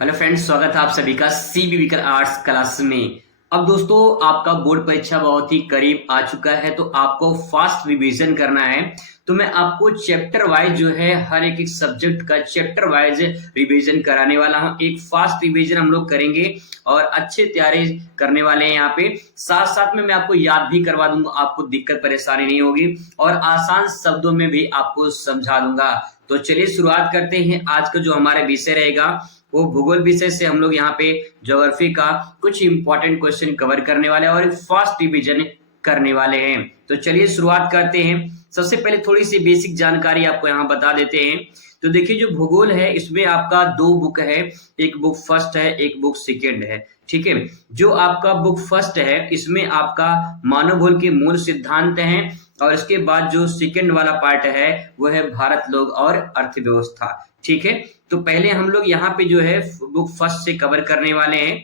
Hello friends, स्वागत है आप सभी का सीबीवीकर आर्ट्स क्लास में। अब दोस्तों, आपका बोर्ड परीक्षा बहुत ही करीब आ चुका है, तो आपको फास्ट रिवीजन करना है। तो मैं आपको चैप्टर वाइज जो है हर एक सब्जेक्ट का चैप्टर वाइज रिवीजन कराने वाला हूं। एक फास्ट रिवीजन हम लोग करेंगे और अच्छे तैयारी करने वाले हैं यहाँ पे। साथ साथ में मैं आपको याद भी करवा दूंगा, आपको दिक्कत परेशानी नहीं होगी और आसान शब्दों में भी आपको समझा दूंगा। तो चलिए शुरुआत करते हैं। आज का जो हमारा विषय रहेगा वो भूगोल विषय से हम लोग यहाँ पे ज्योग्राफी का कुछ इंपॉर्टेंट क्वेश्चन कवर करने वाले हैं और फास्ट रिवीजन करने वाले हैं। तो चलिए शुरुआत करते हैं। सबसे पहले थोड़ी सी बेसिक जानकारी आपको यहाँ बता देते हैं। तो देखिए, जो भूगोल है इसमें आपका दो बुक है, एक बुक फर्स्ट है, एक बुक सेकेंड है। ठीक है, जो आपका बुक फर्स्ट है इसमें आपका मानव भूगोल के मूल सिद्धांत हैं और इसके बाद जो सेकेंड वाला पार्ट है वो है भारत लोग और अर्थव्यवस्था। ठीक है, तो पहले हम लोग यहाँ पे जो है बुक फर्स्ट से कवर करने वाले हैं,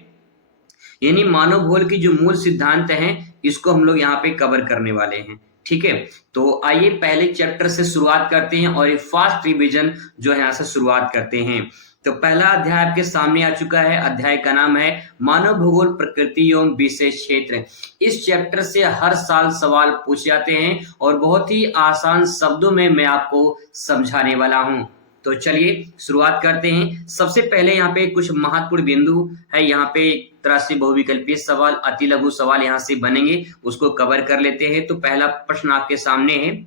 यानी मानव भूगोल की जो मूल सिद्धांत हैं इसको हम लोग यहाँ पे कवर करने वाले हैं। ठीक है, तो आइए पहले चैप्टर से शुरुआत करते हैं और एक फास्ट रिवीजन जो है यहाँ से शुरुआत करते हैं। तो पहला अध्याय आपके सामने आ चुका है। अध्याय का नाम है मानव भूगोल प्रकृति एवं विशेष क्षेत्र। इस चैप्टर से हर साल सवाल पूछे जाते हैं और बहुत ही आसान शब्दों में मैं आपको समझाने वाला हूं। तो चलिए शुरुआत करते हैं। सबसे पहले यहाँ पे कुछ महत्वपूर्ण बिंदु है, यहाँ पे एक तरह से बहुविकल्पीय सवाल, अति लघु सवाल यहाँ से बनेंगे, उसको कवर कर लेते हैं। तो पहला प्रश्न आपके सामने है,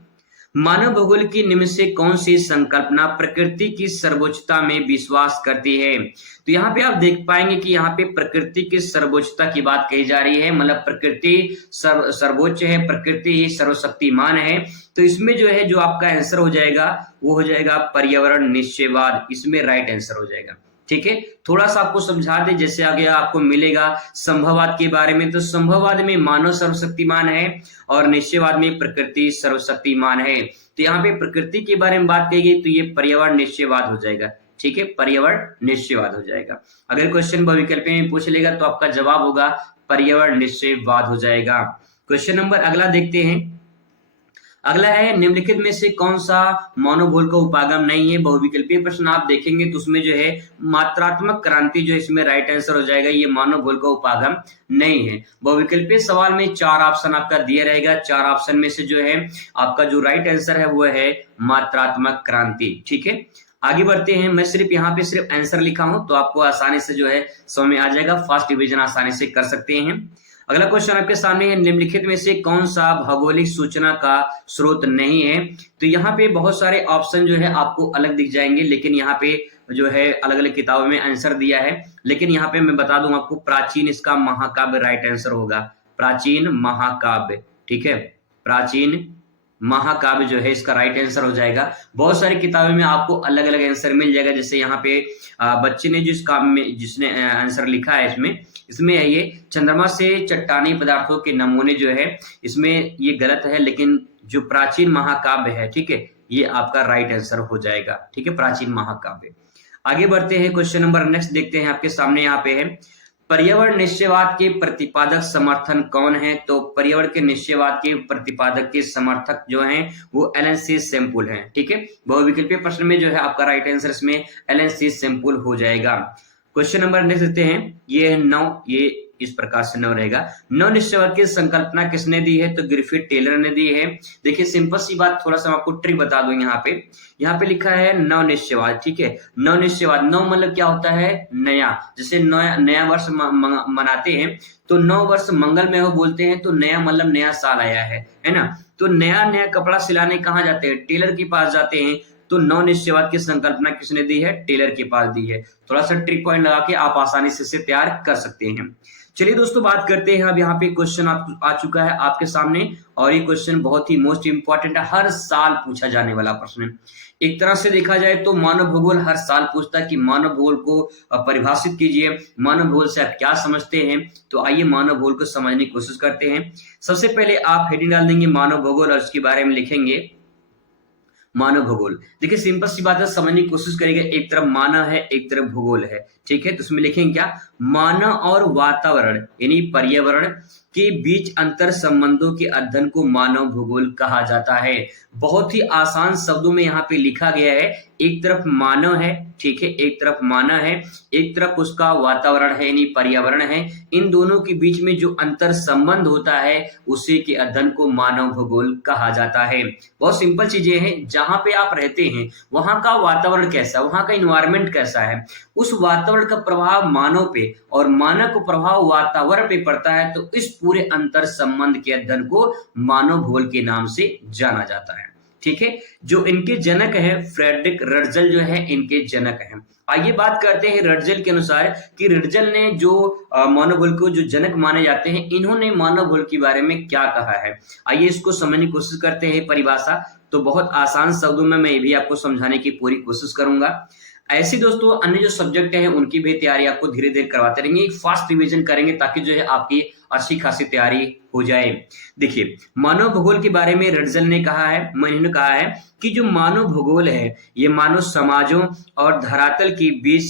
मानव भूगोल की निम्न से कौन सी संकल्पना प्रकृति की सर्वोच्चता में विश्वास करती है? तो यहाँ पे आप देख पाएंगे कि यहाँ पे प्रकृति की सर्वोच्चता की बात कही जा रही है, मतलब प्रकृति सर्वोच्च है, प्रकृति ही सर्वशक्तिमान है। तो इसमें जो है जो आपका आंसर हो जाएगा वो हो जाएगा पर्यावरण निश्चयवाद, इसमें राइट आंसर हो जाएगा। ठीक है, थोड़ा सा आपको समझा दे, जैसे आगे आपको मिलेगा संभववाद के बारे में। तो संभववाद में मानव सर्वशक्तिमान है और निश्चयवाद में प्रकृति सर्वशक्तिमान है। तो यहाँ पे प्रकृति के बारे में बात कही गई तो ये पर्यावरण निश्चयवाद हो जाएगा। ठीक है, पर्यावरण निश्चयवाद हो जाएगा। अगर क्वेश्चन बहुविकल्प में पूछ लेगा तो आपका जवाब होगा पर्यावरण निश्चयवाद हो जाएगा। क्वेश्चन नंबर अगला देखते हैं। अगला है, निम्नलिखित में से कौन सा मानव भूगोल का उपागम नहीं है? बहुविकल्पीय प्रश्न आप देखेंगे तो उसमें जो है मात्रात्मक क्रांति जो इसमें राइट आंसर हो जाएगा, ये मानव भूगोल का उपागम नहीं है। बहुविकल्पीय सवाल में 4 ऑप्शन आपका दिया रहेगा, 4 ऑप्शन में से जो है आपका जो राइट आंसर है वो है मात्रात्मक क्रांति। ठीक है, आगे बढ़ते हैं। मैं सिर्फ यहाँ पे सिर्फ आंसर लिखा हूं तो आपको आसानी से जो है समझ में आ जाएगा, फास्ट डिवीजन आसानी से कर सकते हैं। अगला क्वेश्चन आपके सामने है, निम्नलिखित में से कौन सा भौगोलिक सूचना का स्रोत नहीं है? तो यहाँ पे बहुत सारे ऑप्शन जो है आपको अलग दिख जाएंगे, लेकिन यहाँ पे जो है अलग अलग किताबों में आंसर दिया है, लेकिन यहाँ पे मैं बता दूं आपको, प्राचीन इसका महाकाव्य राइट आंसर होगा, प्राचीन महाकाव्य। ठीक है, प्राचीन महाकाव्य जो है इसका राइट आंसर हो जाएगा। बहुत सारी किताबों में आपको अलग अलग आंसर मिल जाएगा, जैसे यहाँ पे बच्चे ने जिस काम में जिसने आंसर लिखा है इसमें है ये चंद्रमा से चट्टानी पदार्थों के नमूने जो है, इसमें ये गलत है, लेकिन जो प्राचीन महाकाव्य है, ठीक है, ये आपका राइट आंसर हो जाएगा। ठीक है, प्राचीन महाकाव्य। आगे बढ़ते हैं, क्वेश्चन नंबर नेक्स्ट देखते हैं आपके सामने। यहाँ पे है, पर्यावरण निश्चयवाद के प्रतिपादक समर्थन कौन है? तो पर्यावरण के निश्चयवाद के प्रतिपादक के समर्थक जो हैं वो एलन सी सैम्पुल हैं। ठीक है, बहुविकल्पीय प्रश्न में जो है आपका राइट आंसर इसमें एलन सी सैम्पुल हो जाएगा। क्वेश्चन नंबर नेक्स्ट देते हैं, ये 9, ये इस प्रकार से 9 रहेगा। नव निश्चयवाद की संकल्पना किसने दी है? तो ग्रिफिथ टेलर ने दी है। देखिए सिंपल सी बात, थोड़ा सा आपको ट्रिक बता दूं। यहाँ पे लिखा है नव निश्चयवाद। ठीक है, नव निश्चयवाद, नव मतलब क्या होता है? नया। जैसे नया वर्ष मनाते हैं तो नव वर्ष मंगल में हो बोलते हैं, तो नया मतलब नया साल आया है ना। तो नया कपड़ा सिलाने कहाँ जाते हैं? टेलर के पास जाते हैं। तो नव निश्चयवाद की संकल्पना किसने दी है? टेलर के पास दी है। थोड़ा सा ट्रिक पॉइंट लगा के आप आसानी से इसे तैयार कर सकते हैं। चलिए दोस्तों, बात करते हैं। अब यहाँ पे क्वेश्चन आ चुका है आपके सामने और ये क्वेश्चन बहुत ही मोस्ट इंपॉर्टेंट है, हर साल पूछा जाने वाला प्रश्न है। एक तरह से देखा जाए तो मानव भूगोल हर साल पूछता है कि मानव भूगोल को परिभाषित कीजिए, मानव भूगोल से आप क्या समझते हैं। तो आइए मानव भूगोल को समझने की कोशिश करते हैं। सबसे पहले आप हेडिंग डाल देंगे मानव भूगोल और उसके बारे में लिखेंगे मानव भूगोल। देखिए सिंपल सी बात है, समझने की कोशिश करेंगे। एक तरफ मानव है, एक तरफ भूगोल है। ठीक है, तो उसमें लिखेंगे क्या? मानव और वातावरण यानी पर्यावरण के बीच अंतर संबंधों के अध्ययन को मानव भूगोल कहा जाता है। बहुत ही आसान शब्दों में यहाँ पे लिखा गया है, एक तरफ मानव है, ठीक है, एक तरफ मानव है, एक तरफ उसका वातावरण है यानी पर्यावरण है, इन दोनों के बीच में जो अंतर संबंध होता है उसी के अध्ययन को मानव भूगोल कहा जाता है। बहुत सिंपल चीजें हैं, जहां पे आप रहते हैं वहां का वातावरण कैसा, वहां का इन्वायरमेंट कैसा है, उस वातावरण का प्रभाव मानव पे और मानव को प्रभाव वातावरण पे पड़ता है, तो इस पूरे अंतर संबंध के अध्ययन को मानव भूगोल के नाम से जाना जाता है। ठीक है, जो इनके जनक है फ्रेडरिक रटजल जो है इनके जनक हैं। आइए बात करते हैं रटजल के अनुसार कि रटजल ने जो मानव भूगोल को जो जनक माने जाते हैं, इन्होंने मानव भूगोल के बारे में क्या कहा है। आइए इसको समझने की कोशिश करते हैं। परिभाषा तो बहुत आसान शब्दों में मैं भी आपको समझाने की पूरी कोशिश करूंगा। ऐसे दोस्तों अन्य जो सब्जेक्ट हैं उनकी भी तैयारी आपको धीरे धीरे करवाते रहेंगे, एक फास्ट रिवीजन करेंगे ताकि जो है आपकी अच्छी खासी तैयारी हो जाए। देखिए, मानव भूगोल के बारे में रटजल ने कहा है, इन्होंने कहा है कि जो मानव भूगोल है ये मानव समाजों और धरातल के बीच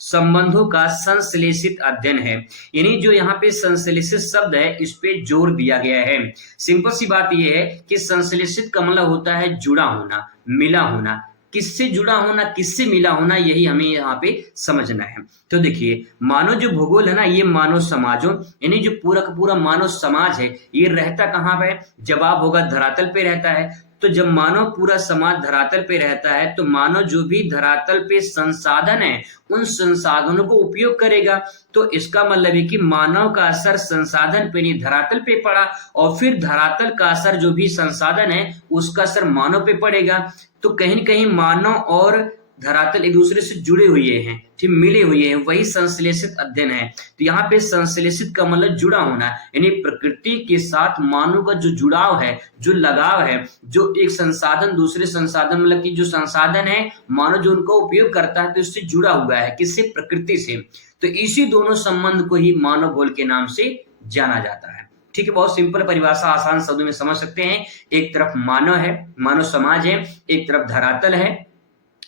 संबंधों का संश्लेषित अध्ययन है। यानी जो यहाँ पे संश्लेषित शब्द है इस पे जोर दिया गया है। सिंपल सी बात यह है कि संश्लेषित का मतलब होता है जुड़ा होना, मिला होना, किससे जुड़ा होना, किससे मिला होना, यही हमें यहाँ पे समझना है। तो देखिए, मानव जो भूगोल है ना, ये मानव समाजों यानी जो पूरा का पूरा मानव समाज है ये रहता कहाँ पे, जवाब होगा धरातल पे रहता है। तो जब मानव पूरा समाज धरातल पे रहता है तो मानव जो भी धरातल पे संसाधन है उन संसाधनों को उपयोग करेगा। तो इसका मतलब है कि मानव का असर संसाधन पे नहीं धरातल पे पड़ा, और फिर धरातल का असर जो भी संसाधन है उसका असर मानव पे पड़ेगा। तो कहीं न कहीं मानव और धरातल एक दूसरे से जुड़े हुए हैं, ठीक, मिले हुए हैं, वही संश्लेषित अध्ययन है। तो यहाँ पे संश्लेषित का मतलब जुड़ा होना, यानी प्रकृति के साथ मानव का जो जुड़ाव है, जो लगाव है, जो एक संसाधन दूसरे संसाधन मतलब कि जो संसाधन है मानव जो उनका उपयोग करता है तो इससे जुड़ा हुआ है, किससे, प्रकृति से। तो इसी दोनों संबंध को ही मानव भूगोल के नाम से जाना जाता है। ठीक है, बहुत सिंपल परिभाषा, आसान शब्दों में समझ सकते हैं। एक तरफ मानव है, मानव समाज है, एक तरफ धरातल है,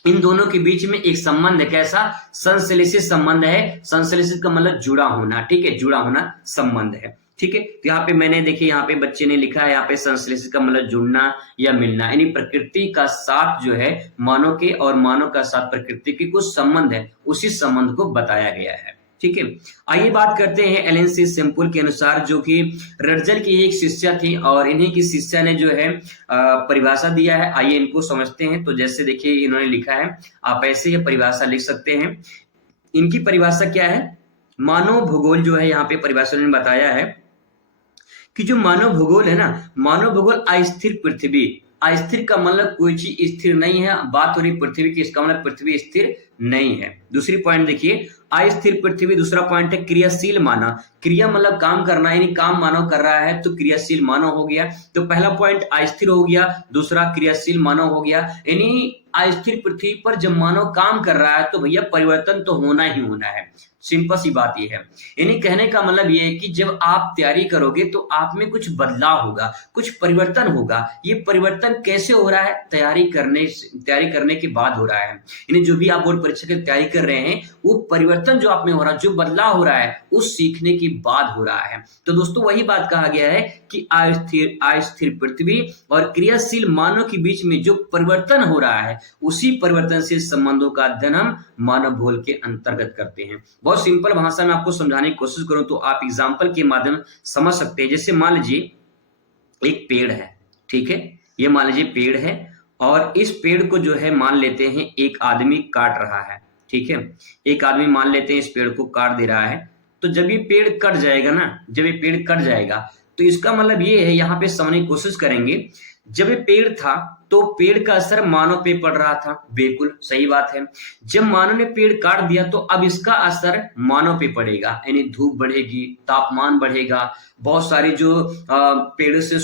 इन दोनों के बीच में एक संबंध है, कैसा, संश्लेषित संबंध है। संश्लेषित का मतलब जुड़ा होना, ठीक है, जुड़ा होना संबंध है। ठीक है, तो यहाँ पे मैंने देखिए, यहाँ पे बच्चे ने लिखा है, यहाँ पे संश्लेषित का मतलब जुड़ना या मिलना, यानी प्रकृति का साथ जो है मानव के और मानव का साथ प्रकृति के कुछ संबंध है, उसी संबंध को बताया गया है। ठीक है, आइए बात करते हैं एलन सी सिंपल के अनुसार, जो कि रटजल की एक शिष्या थी और इन्हीं की शिष्या ने जो है परिभाषा दिया है। आइए इनको समझते हैं। तो जैसे देखिए इन्होंने लिखा है, आप ऐसे ही परिभाषा लिख सकते हैं। इनकी परिभाषा क्या है, मानव भूगोल जो है यहाँ पे परिभाषा ने बताया है कि जो मानव भूगोल है ना, मानव भूगोल अस्थिर पृथ्वी, अस्थिर का मतलब कोई चीज स्थिर नहीं है, बात हो रही पृथ्वी की, इसका मतलब पृथ्वी स्थिर नहीं है। दूसरी पॉइंट देखिए, अस्थिर पृथ्वी। दूसरा पॉइंट है क्रियाशील मानव, क्रिया मतलब काम करना, यानी काम मानव कर रहा है तो क्रियाशील मानव हो गया। तो पहला पॉइंट अस्थिर हो गया, दूसरा क्रियाशील मानव हो गया। यानी अस्थिर पृथ्वी पर जब मानव काम कर रहा है तो भैया परिवर्तन तो होना ही होना है, सिंपल सी बात यह है। यानी कहने का मतलब यह है कि जब आप तैयारी करोगे तो आप में कुछ बदलाव होगा, कुछ परिवर्तन होगा। ये परिवर्तन कैसे हो रहा है, तैयारी करने के बाद हो रहा है। यानी जो भी आप बोर्ड परीक्षा की तैयारी कर रहे हैं वो परिवर्तन जो आप में हो रहा है, जो बदलाव हो रहा है, उस सीखने के बाद हो रहा है। तो दोस्तों वही बात कहा गया है कि अस्थिर पृथ्वी और क्रियाशील मानव के बीच में जो परिवर्तन हो रहा है उसी परिवर्तनशील संबंधों का अध्ययन हम मानव भूगोल के अंतर्गत करते हैं। बहुत सिंपल भाषा में आपको समझाने की कोशिश करूं तो आप एग्जाम्पल के माध्यम समझ सकते हैं। जैसे मान लीजिए एक पेड़ है, ठीक है, ये मान लीजिए पेड़ है और इस पेड़ को जो है मान लेते हैं एक आदमी काट रहा है, ठीक है, एक आदमी मान लेते हैं इस पेड़ को काट दे रहा है। तो जब ये पेड़ कट जाएगा ना, जब ये पेड़ कट जाएगा तो इसका मतलब ये है, यहाँ पे समझने की कोशिश करेंगे, जब ये पेड़ था तो पेड़ का असर मानव पे पड़ रहा था, बिल्कुल सही बात है। जब मानव ने पेड़ काट दिया तो अब इसका असर मानव पे पड़ेगा, यानी धूप बढ़ेगी, तापमान बढ़ेगा, बहुत सारी जो पेड़ से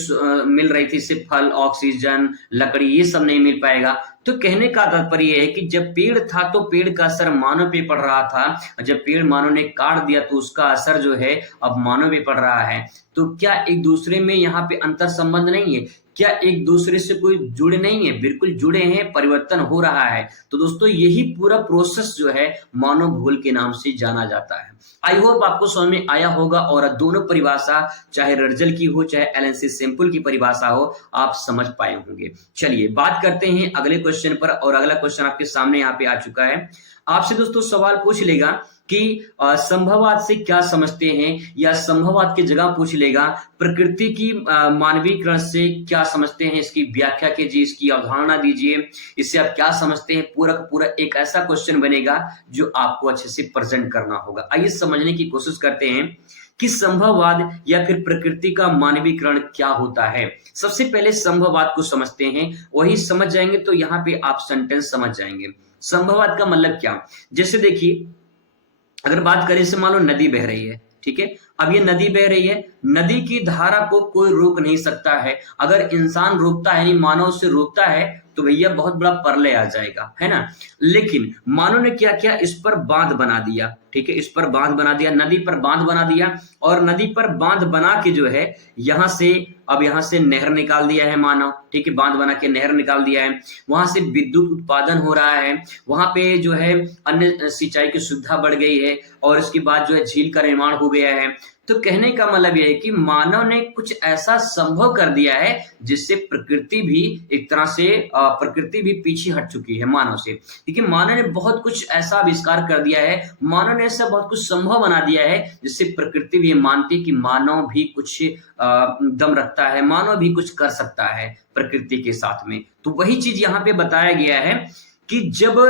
मिल रही थी, इससे फल, ऑक्सीजन, लकड़ी, ये सब नहीं मिल पाएगा। तो कहने का तात्पर्य है कि जब पेड़ था तो पेड़ का असर मानव पे पड़ रहा था, जब पेड़ मानव ने काट दिया तो उसका असर जो है अब मानव पे पड़ रहा है। तो क्या एक दूसरे में यहाँ पे अंतर संबंध नहीं है? क्या एक दूसरे से कोई जुड़े नहीं है? बिल्कुल जुड़े हैं, परिवर्तन हो रहा है। तो दोस्तों यही पूरा प्रोसेस जो है मानव भूगोल के नाम से जाना जाता है। आई होप आपको समझ में आया होगा और दोनों परिभाषा, चाहे रर्जल की हो चाहे एलन सी सैंपल की परिभाषा हो, आप समझ पाए होंगे। चलिए बात करते हैं अगले क्वेश्चन पर, और अगला क्वेश्चन आपके सामने यहाँ पे आ चुका है। आपसे दोस्तों सवाल पूछ लेगा कि संभववाद से क्या समझते हैं, या संभववाद की जगह पूछ लेगा प्रकृति की मानवीकरण से क्या समझते हैं, इसकी व्याख्या कीजिए, इसकी अवधारणा दीजिए, इससे आप क्या समझते हैं। पूरा का पूरा एक ऐसा क्वेश्चन बनेगा जो आपको अच्छे से प्रेजेंट करना होगा। आइए समझने की कोशिश करते हैं कि संभववाद या फिर प्रकृति का मानवीकरण क्या होता है। सबसे पहले संभववाद को समझते हैं, वही समझ जाएंगे तो यहाँ पे आप सेंटेंस समझ जाएंगे। संभववाद का मतलब क्या, जैसे देखिए अगर बात करें, से मान लो नदी बह रही है, ठीक है। अब ये नदी बह रही है, नदी की धारा को कोई रोक नहीं सकता है। अगर इंसान रोकता है, यानी मानव से रोकता है, तो भैया बहुत बड़ा प्रलय आ जाएगा, है ना। लेकिन मानव ने क्या किया, इस पर बांध बना दिया, ठीक है, इस पर बांध बना दिया, नदी पर बांध बना दिया, और नदी पर बांध बना के जो है यहां से, अब यहां से नहर निकाल दिया है मानव, ठीक है, बांध बना के नहर निकाल दिया है, वहां से विद्युत उत्पादन हो रहा है, वहां पे जो है अन्य सिंचाई की सुविधा बढ़ गई है, और इसके बाद जो है झील का निर्माण हो गया है। तो कहने का मतलब यह है कि मानव ने कुछ ऐसा संभव कर दिया है जिससे प्रकृति भी एक तरह से प्रकृति भी पीछे हट चुकी है मानव से। देखिए मानव ने बहुत कुछ ऐसा आविष्कार कर दिया है, मानव ने ऐसा बहुत कुछ संभव बना दिया है जिससे प्रकृति भी मानती कि मानव भी कुछ दम रखता है, मानव भी कुछ कर सकता है प्रकृति के साथ में। तो वही चीज यहाँ पे बताया गया है कि जब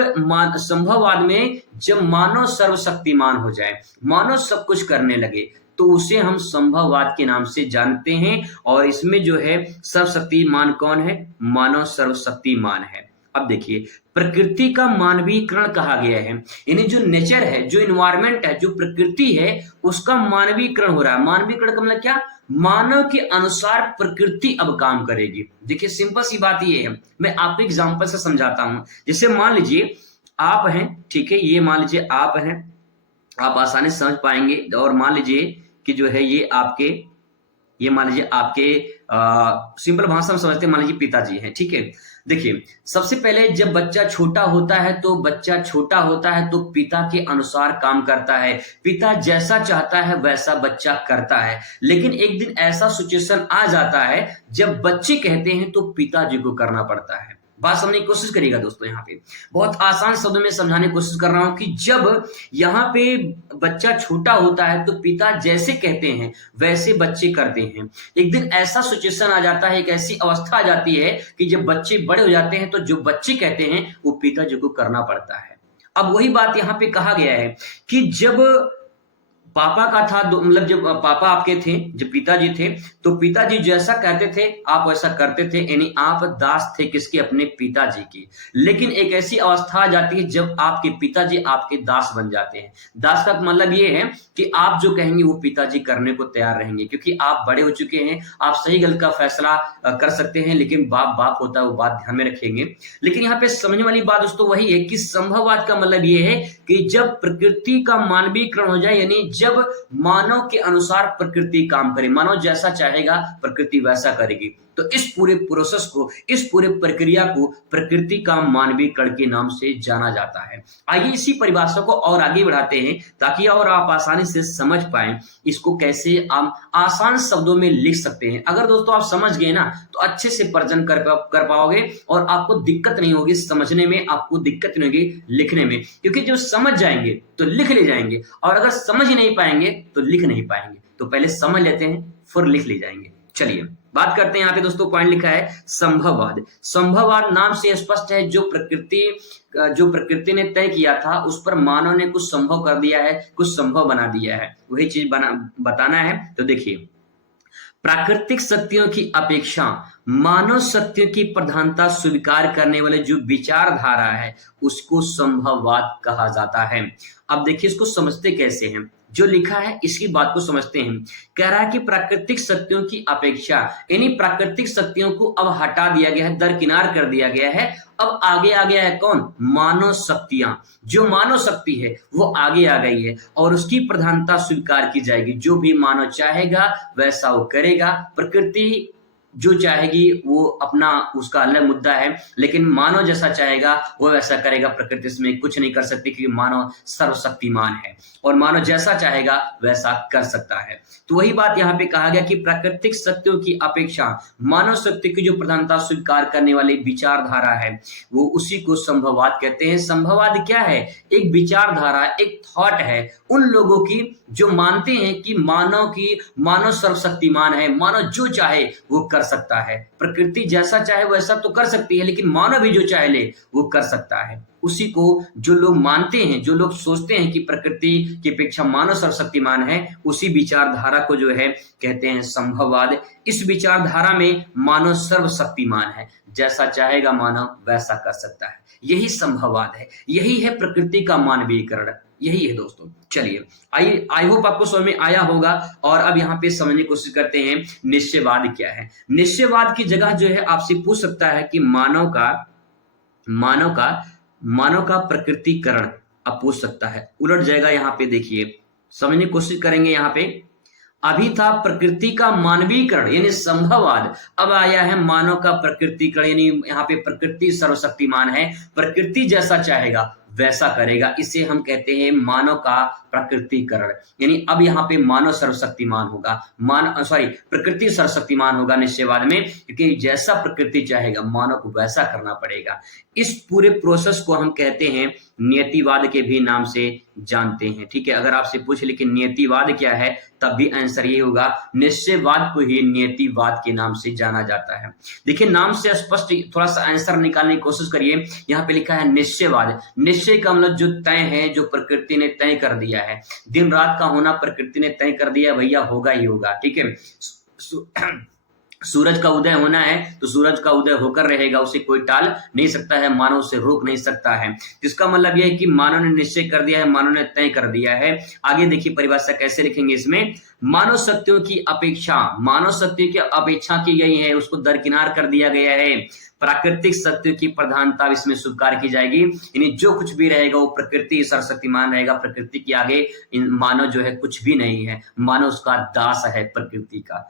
संभववाद में जब मानव सर्वशक्तिमान हो जाए, मानव सब कुछ करने लगे, तो उसे हम संभववाद के नाम से जानते हैं। और इसमें जो है सर्वशक्तिमान कौन है, मानव सर्वशक्तिमान है। अब देखिए प्रकृति का मानवीकरण कहा गया है, यानी जो नेचर है, जो इन्वायरमेंट है, जो प्रकृति है, उसका मानवीकरण हो रहा है। मानवीकरण का मतलब क्या, मानव के अनुसार प्रकृति अब काम करेगी। देखिए सिंपल सी बात ये है, मैं आपको एग्जांपल से समझाता हूं। जैसे मान लीजिए आप हैं, ठीक है, ये मान लीजिए आप हैं, आप आसानी से समझ पाएंगे। और मान लीजिए कि जो है ये आपके, ये मान लीजिए आपके सिंपल भाषा में समझते हैं, मान लीजिए पिताजी हैं, ठीक है। देखिए सबसे पहले जब बच्चा छोटा होता है, तो बच्चा छोटा होता है तो पिता के अनुसार काम करता है, पिता जैसा चाहता है वैसा बच्चा करता है। लेकिन एक दिन ऐसा सिचुएशन आ जाता है जब बच्चे कहते हैं तो पिताजी को करना पड़ता है। बात समझने की कोशिश करिएगा दोस्तों, यहाँ पे बहुत आसान शब्दों में समझाने की कोशिश कर रहा हूं कि जब यहाँ पे बच्चा छोटा होता है तो पिता जैसे कहते हैं वैसे बच्चे करते हैं। एक दिन ऐसा सिचुएशन आ जाता है, एक ऐसी अवस्था आ जाती है कि जब बच्चे बड़े हो जाते हैं तो जो बच्चे कहते हैं वो पिताजी को करना पड़ता है। अब वही बात यहाँ पे कहा गया है कि जब पापा का था, मतलब जब पापा आपके थे, जब पिताजी थे, तो पिताजी जैसा कहते थे आप वैसा करते थे, यानी आप दास थे किसके, अपने पिताजी की। लेकिन एक ऐसी अवस्था आ जाती है जब आपके पिताजी आपके दास बन जाते हैं। दास का मतलब ये है कि आप जो कहेंगे वो पिताजी करने को तैयार रहेंगे, क्योंकि आप बड़े हो चुके हैं, आप सही गलत का फैसला कर सकते हैं, लेकिन बाप बाप होता है, वो बात ध्यान में रखेंगे। लेकिन यहाँ पे समझने वाली बात दोस्तों वही है कि संभववाद का मतलब ये है कि जब प्रकृति का मानवीकरण हो जाए, यानी जब मानव के अनुसार प्रकृति काम करे, मानव जैसा चाहेगा प्रकृति वैसा करेगी, तो इस पूरे प्रोसेस को, इस पूरे प्रक्रिया को प्रकृति का मानवीकरण के नाम से जाना जाता है। आइए इसी परिभाषा को और आगे बढ़ाते हैं ताकि और आप आसानी से समझ पाएं इसको कैसे हम आसान शब्दों में लिख सकते हैं। अगर दोस्तों आप समझ गए ना तो अच्छे से प्रेजेंट कर पाओगे और आपको दिक्कत नहीं होगी समझने में, आपको दिक्कत नहीं होगी लिखने में, क्योंकि जब समझ जाएंगे तो लिख ले जाएंगे, और अगर समझ नहीं पाएंगे तो लिख नहीं पाएंगे। तो पहले समझ लेते हैं फिर लिख ले जाएंगे। चलिए बात करते हैं, यहाँ पे दोस्तों पॉइंट लिखा है संभववाद। संभववाद नाम से स्पष्ट है जो प्रकृति ने तय किया था उस पर मानव ने कुछ संभव कर दिया है, कुछ संभव बना दिया है, वही चीज बताना है। तो देखिए प्राकृतिक शक्तियों की अपेक्षा मानव शक्तियों की प्रधानता स्वीकार करने वाले जो विचारधारा है उसको संभववाद कहा जाता है। अब देखिए इसको समझते कैसे हैं, जो लिखा है इसकी बात को समझते हैं। कह रहा है कि प्राकृतिक शक्तियों की अपेक्षा, यानी प्राकृतिक शक्तियों को अब हटा दिया गया है, दरकिनार कर दिया गया है। अब आगे आ गया है कौन, मानव शक्तियां। जो मानव शक्ति है वो आगे आ गई है और उसकी प्रधानता स्वीकार की जाएगी। जो भी मानव चाहेगा वैसा वो करेगा। प्रकृति जो चाहेगी वो अपना उसका अलग मुद्दा है, लेकिन मानव जैसा चाहेगा वो वैसा करेगा। प्रकृति इसमें कुछ नहीं कर सकती क्योंकि मानव सर्वशक्तिमान है और मानव जैसा चाहेगा वैसा कर सकता है। तो वही बात यहाँ पे कहा गया कि प्राकृतिक सत्यों की अपेक्षा मानव सत्य की जो प्रधानता स्वीकार करने वाली विचारधारा है वो उसी को संभववाद कहते हैं। संभववाद क्या है? एक विचारधारा, एक थॉट है उन लोगों की जो मानते हैं कि मानव सर्वशक्तिमान है, मानव जो चाहे वो कर सकता है। प्रकृति जैसा चाहे वैसा तो कर सकती है, लेकिन मानव भी जो चाहे ले वो कर सकता है। उसी को जो लोग मानते हैं, जो लोग सोचते हैं कि प्रकृति की अपेक्षा मानव सर्वशक्तिमान है, उसी विचारधारा को जो है कहते हैं संभववाद। इस विचारधारा में मानव सर्वशक्तिमान है, जैसा चाहेगा मानव वैसा कर सकता है। यही संभववाद है, यही है प्रकृति का मानवीकरण, यही है दोस्तों। चलिए आई होप आपको समझ में आया होगा। और अब यहाँ पे समझने की कोशिश करते हैं निश्चयवाद क्या है। निश्चयवाद की जगह जो है आपसे पूछ सकता है कि मानव का प्रकृतिकरण अब पूछ सकता है। उलट जाएगा यहाँ पे, देखिए समझने की कोशिश करेंगे। यहाँ पे अभी था प्रकृति का मानवीकरण यानी संभववाद, अब आया है मानव का प्रकृतिकरण यानी यहाँ पे प्रकृति सर्वशक्तिमान है, प्रकृति जैसा चाहेगा वैसा करेगा। इसे हम कहते हैं मानव का प्रकृतिकरण। यानी अब यहाँ पे मानव सर्वशक्तिमान होगा, प्रकृति सर्वशक्तिमान होगा निश्चयवाद में, क्योंकि जैसा प्रकृति चाहेगा मानव को वैसा करना पड़ेगा। इस पूरे प्रोसेस को हम कहते हैं नियतिवाद के भी नाम से जानते हैं। ठीक है, अगर आपसे पूछ लेकिन नियतिवाद क्या है, तब भी आंसर ये होगा निश्चयवाद को ही नियतिवाद के नाम से जाना जाता है। देखिए नाम से स्पष्ट थोड़ा सा आंसर निकालने की कोशिश करिए। यहाँ पे लिखा है निश्चयवाद। निश्चय का मतलब जो तय है, जो प्रकृति ने तय कर दिया है। दिन रात का होना प्रकृति ने तय कर दिया, भैया होगा ही होगा। ठीक है, सूरज का उदय होना है तो सूरज का उदय होकर रहेगा, उसे कोई टाल नहीं सकता है, मानव उसे रोक नहीं सकता है। जिसका मतलब यह है कि मानव ने निश्चय कर दिया है, मानव ने तय कर दिया है। आगे देखिए परिभाषा कैसे लिखेंगे इसमें। मानव सत्यों की अपेक्षा, मानव सत्य की अपेक्षा की गई है, उसको दरकिनार कर दिया गया है। प्राकृतिक सत्य की प्रधानता इसमें स्वीकार की जाएगी, यानी जो कुछ भी रहेगा वो प्रकृति सर्वशक्तिमान रहेगा। प्रकृति के आगे मानव जो है कुछ भी नहीं है, मानव उसका दास है प्रकृति का।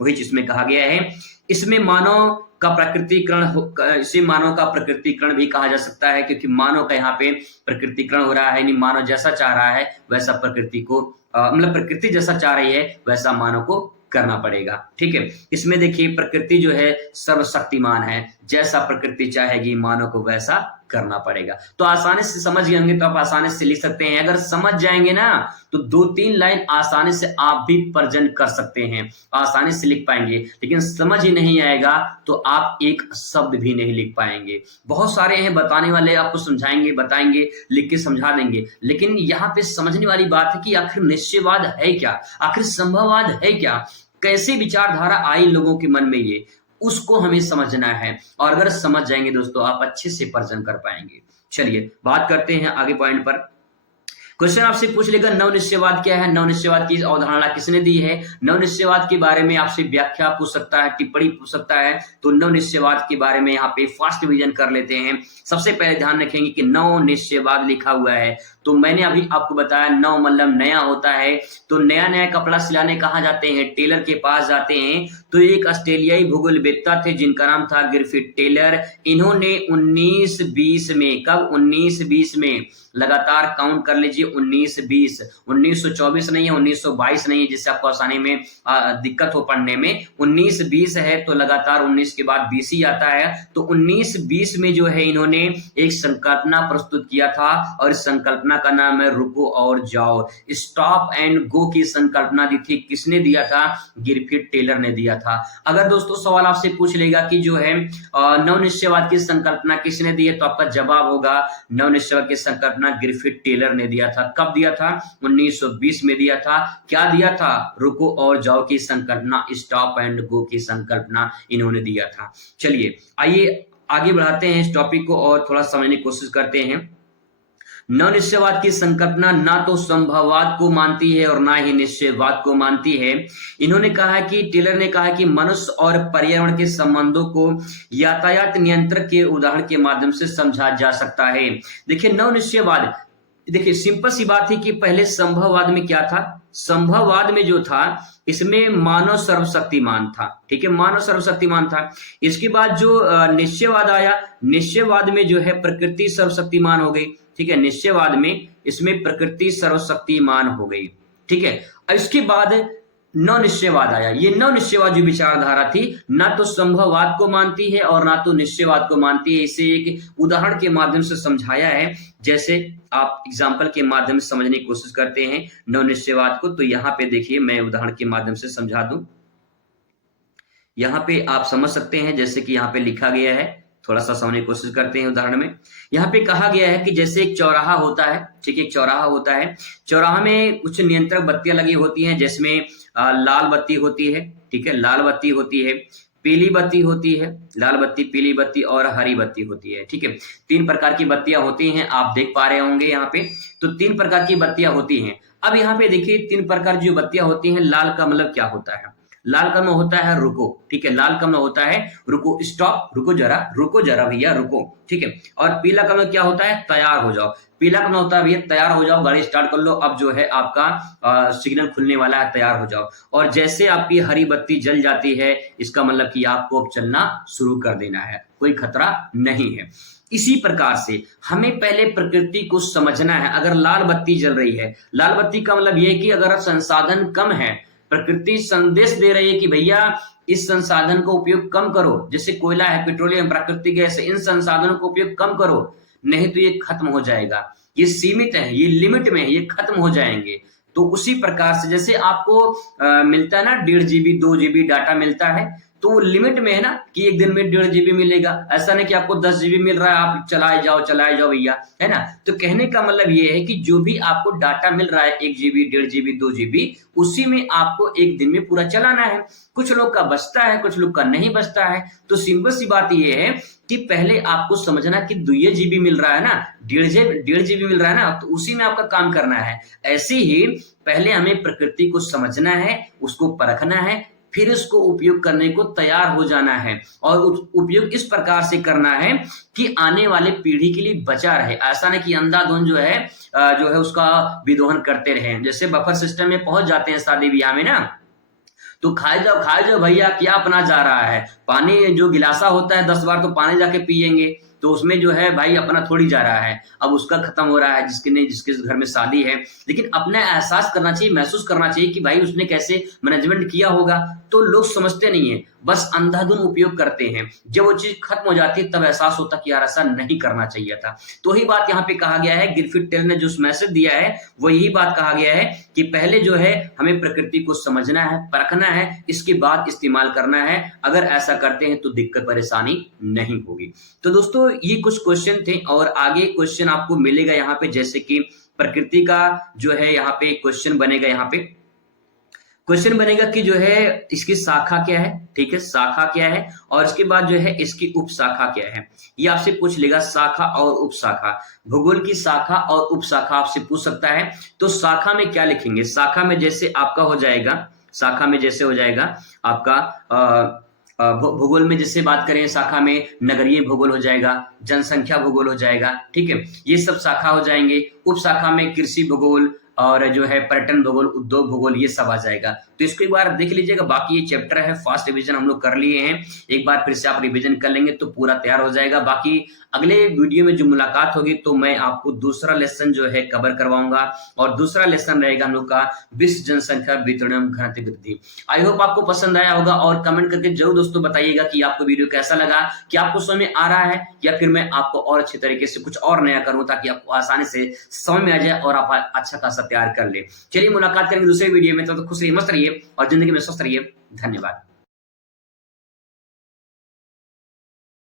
वही जिसमें कहा गया है इसमें मानव का प्रकृतिकरण, इसे मानव का प्रकृतिकरण भी कहा जा सकता है, क्योंकि मानव का यहाँ पे प्रकृतिकरण हो रहा है। यानी मानव जैसा चाह रहा है वैसा प्रकृति को मतलब प्रकृति जैसा चाह रही है वैसा मानव को करना पड़ेगा। ठीक है, इसमें देखिए प्रकृति जो है सर्वशक्तिमान है, जैसा प्रकृति चाहेगी मानव को वैसा करना पड़ेगा। तो आसानी से समझ जाएंगे तो आप आसानी से लिख सकते हैं। अगर समझ जाएंगे ना तो 2-3 लाइन आसानी से आप भी प्रेजेंट कर सकते हैं, आसानी से लिख पाएंगे। लेकिन समझ ही नहीं आएगा तो आप एक शब्द भी नहीं लिख पाएंगे। बहुत सारे हैं बताने वाले, आपको समझाएंगे, बताएंगे, लिख के समझा देंगे, लेकिन यहाँ पे समझने वाली बात है कि आखिर निश्चयवाद है क्या, आखिर संभववाद है क्या, कैसे विचारधारा आई लोगों के मन में, ये उसको हमें समझना है। और अगर समझ जाएंगे दोस्तों आप अच्छे से प्रेजेंट कर पाएंगे। चलिए बात करते हैं आगे पॉइंट पर। क्वेश्चन आपसे पूछ लेगा नवनिश्चयवाद क्या है, नवनिश्चयवाद की अवधारणा किसने दी है। नवनिश्चयवाद के बारे में आपसे व्याख्या पूछ सकता है, टिप्पणी पूछ सकता है। तो नवनिश्चयवाद के बारे में यहाँ पे फास्ट रिवीजन कर लेते हैं। सबसे पहले ध्यान रखेंगे कि नवनिश्चयवाद लिखा हुआ है, तो मैंने अभी आपको बताया नव मतलब नया होता है। तो नया नया कपड़ा सिलाने कहाँ जाते हैं, टेलर के पास जाते हैं। तो एक ऑस्ट्रेलियाई भूगोलवेत्ता थे जिनका नाम था ग्रिफिथ टेलर। इन्होंने 1920 में, कब 1920 में, लगातार काउंट कर लीजिए 1920, 1924 नहीं है, 1922 नहीं है, जिससे आपको आसानी में दिक्कत हो पढ़ने में। 1920 है तो लगातार 19 के बाद 20 ही आता है। तो 1920 में जो है इन्होंने एक संकल्पना प्रस्तुत किया था और इस संकल्पना का नाम है रुको और जाओ, स्टॉप एंड गो की संकल्पना दी थी। किसने दिया था? ग्रिफिथ टेलर ने दिया था। अगर दोस्तों सवाल आपसे पूछ लेगा कि जो है नवनिश्चयवाद की संकल्पना किसने दी है, तो आपका जवाब होगा नवनिश्चयवाद की संकल्पना ग्रिफिथ टेलर ने दिया था। कब दिया था? 1920 में दिया था। क्या दिया था? रुको और जाओ की संकल्पना, स्टॉप एंड गो की संकल्पना इन्होंने दिया था। चलिए आइए आगे बढ़ाते हैं इस टॉपिक को और थोड़ा समझने की कोशिश करते हैं। नवनिश्चयवाद की संकल्पना ना तो संभववाद को मानती है और ना ही निश्चयवाद को मानती है। इन्होंने कहा कि टेलर ने कहा कि मनुष्य और पर्यावरण के संबंधों को यातायात नियंत्रण के उदाहरण के माध्यम से समझा जा सकता है। देखिए नवनिश्चयवाद देखिए सिंपल सी बात है कि पहले संभववाद में क्या था, संभववाद में जो था इसमें मानव सर्वशक्तिमान था, ठीक है, मानव सर्वशक्तिमान था। इसके बाद जो निश्चयवाद आया, निश्चयवाद में जो है प्रकृति सर्वशक्तिमान हो गई, ठीक है, निश्चयवाद में इसमें प्रकृति सर्वशक्तिमान हो गई, ठीक है। अब इसके बाद नव निश्चयवाद आया। ये नव निश्चयवाद जो विचारधारा थी ना तो संभववाद को मानती है और ना तो निश्चयवाद को मानती है। इसे एक उदाहरण के माध्यम से समझाया है, जैसे आप एग्जाम्पल के माध्यम से समझने की कोशिश करते हैं नव निश्चयवाद को। तो यहाँ पे देखिए मैं उदाहरण के माध्यम से समझा दूं, यहाँ पे आप समझ सकते हैं, जैसे कि यहाँ पे लिखा गया है, थोड़ा सा समझने की कोशिश करते हैं उदाहरण में। यहाँ पे कहा गया है कि जैसे एक चौराहा होता है, ठीक है, एक चौराहा होता है, चौराहा में कुछ नियंत्रक बत्तियां लगी होती हैं, जिसमें लाल बत्ती होती है, ठीक है, लाल बत्ती होती है, पीली बत्ती होती है, लाल बत्ती, पीली बत्ती और हरी बत्ती होती है, ठीक है। 3 प्रकार की बत्तियां होती हैं, आप देख पा रहे होंगे यहाँ पे। तो 3 प्रकार की बत्तियां होती हैं। अब यहाँ पे देखिए 3 प्रकार की जो बत्तियां होती हैं, लाल का मतलब क्या होता है, लाल का मतलब होता है रुको, ठीक है, लाल का मतलब होता है रुको, स्टॉप, रुको जरा भैया रुको, ठीक है। और पीला का मतलब क्या होता है, तैयार हो जाओ, पीला का मतलब होता है भैया तैयार हो जाओ, गाड़ी स्टार्ट कर लो, अब जो है आपका सिग्नल खुलने वाला है, तैयार हो जाओ। और जैसे आपकी हरी बत्ती जल जाती है, इसका मतलब कि आपको अब चलना शुरू कर देना है, कोई खतरा नहीं है। इसी प्रकार से हमें पहले प्रकृति को समझना है। अगर लाल बत्ती जल रही है, लाल बत्ती का मतलब यह है कि अगर संसाधन कम है, प्रकृति संदेश दे रही है कि भैया इस संसाधन को उपयोग कम करो, जैसे कोयला है, पेट्रोलियम, प्राकृतिक गैस है, इन संसाधनों को उपयोग कम करो, नहीं तो ये खत्म हो जाएगा, ये सीमित है, ये लिमिट में है, ये खत्म हो जाएंगे। तो उसी प्रकार से जैसे आपको मिलता है ना 1.5 GB 2 GB डाटा मिलता है, तो वो लिमिट में है ना कि एक दिन में 1.5 GB मिलेगा, ऐसा नहीं कि आपको 10 GB मिल रहा है आप चलाए जाओ भैया, है ना। तो कहने का मतलब ये है कि जो भी आपको डाटा मिल रहा है 1 GB 1.5 GB 2 GB, उसी में आपको एक दिन में पूरा चलाना है। कुछ लोग का बचता है, कुछ लोग का नहीं बचता है। तो सिंपल सी बात ये है कि पहले आपको समझना कि 2 GB मिल रहा है ना, 1.5 GB मिल रहा है ना, तो उसी में आपका काम करना है। ऐसे ही पहले हमें प्रकृति को समझना है, उसको परखना है, फिर उसको उपयोग करने को तैयार हो जाना है। और उपयोग इस प्रकार से करना है कि आने वाले पीढ़ी के लिए बचा रहे। ऐसा नहीं कि अंधाधुंध जो है उसका विदोहन करते रहे। जैसे बफर सिस्टम में पहुंच जाते हैं शादी ब्याह में ना, तो खाए जाओ भैया, क्या अपना जा रहा है, पानी जो गिलासा होता है 10 बार तो पानी जाके पियेंगे, तो उसमें जो है भाई अपना थोड़ी जा रहा है, अब उसका खत्म हो रहा है, जिसके घर में शादी है। लेकिन अपना एहसास करना चाहिए, महसूस करना चाहिए कि भाई उसने कैसे मैनेजमेंट किया होगा। तो लोग समझते नहीं है, बस अंधाधुंध उपयोग करते हैं। जब वो चीज खत्म हो जाती है तब एहसास होता कि यार ऐसा नहीं करना चाहिए था। तो ही बात यहाँ पे कहा गया है, गिरफिट टेल ने जो मैसेज दिया है वो यही बात कहा गया है कि पहले जो है हमें प्रकृति को समझना है, परखना है, इसके बाद इस्तेमाल करना है। अगर ऐसा करते हैं तो दिक्कत परेशानी नहीं होगी। तो दोस्तों ये कुछ क्वेश्चन थे और आगे क्वेश्चन आपको मिलेगा यहाँ पे, जैसे कि प्रकृति का जो है यहाँ पे क्वेश्चन बनेगा, यहाँ पे क्वेश्चन बनेगा कि जो है इसकी शाखा क्या है, ठीक है, शाखा क्या है, और इसके बाद जो है इसकी उपशाखा क्या है। ये आपसे पूछ लेगा शाखा और उपशाखा, भूगोल की शाखा और उपशाखा आपसे पूछ सकता है। तो शाखा में क्या लिखेंगे, शाखा में जैसे आपका हो जाएगा, शाखा में जैसे हो जाएगा आपका भूगोल में जैसे बात करें, शाखा में नगरीय भूगोल हो जाएगा, जनसंख्या भूगोल हो जाएगा, ठीक है, ये सब शाखा हो जाएंगे। उप शाखा में कृषि भूगोल और जो है पर्यटन भूगोल, उद्योग भूगोल, ये सब आ जाएगा। तो इसको एक बार देख लीजिएगा। बाकी ये चैप्टर है, फास्ट रिवीजन हम लोग कर लिए हैं, एक बार फिर से आप रिवीजन कर लेंगे तो पूरा तैयार हो जाएगा। बाकी अगले वीडियो में जो मुलाकात होगी तो मैं आपको दूसरा लेसन जो है कवर करवाऊंगा, और दूसरा लेसन रहेगा हम लोग का विश्व जनसंख्या वितरण घनत्व वृद्धि। आई होप आपको पसंद आया होगा, और कमेंट करके जरूर दोस्तों बताइएगा कि आपको वीडियो कैसा लगा, कि आपको समझ में आ रहा है या फिर मैं आपको और अच्छे तरीके से कुछ और नया करूं ताकि आपको आसानी से समझ में आ जाए और आप अच्छा खासा तैयार कर ले। चलिए मुलाकात करेंगे दूसरे वीडियो में, तो खुश रहिए, मस्त रहिए और जिंदगी में स्वस्थ रहिए। धन्यवाद।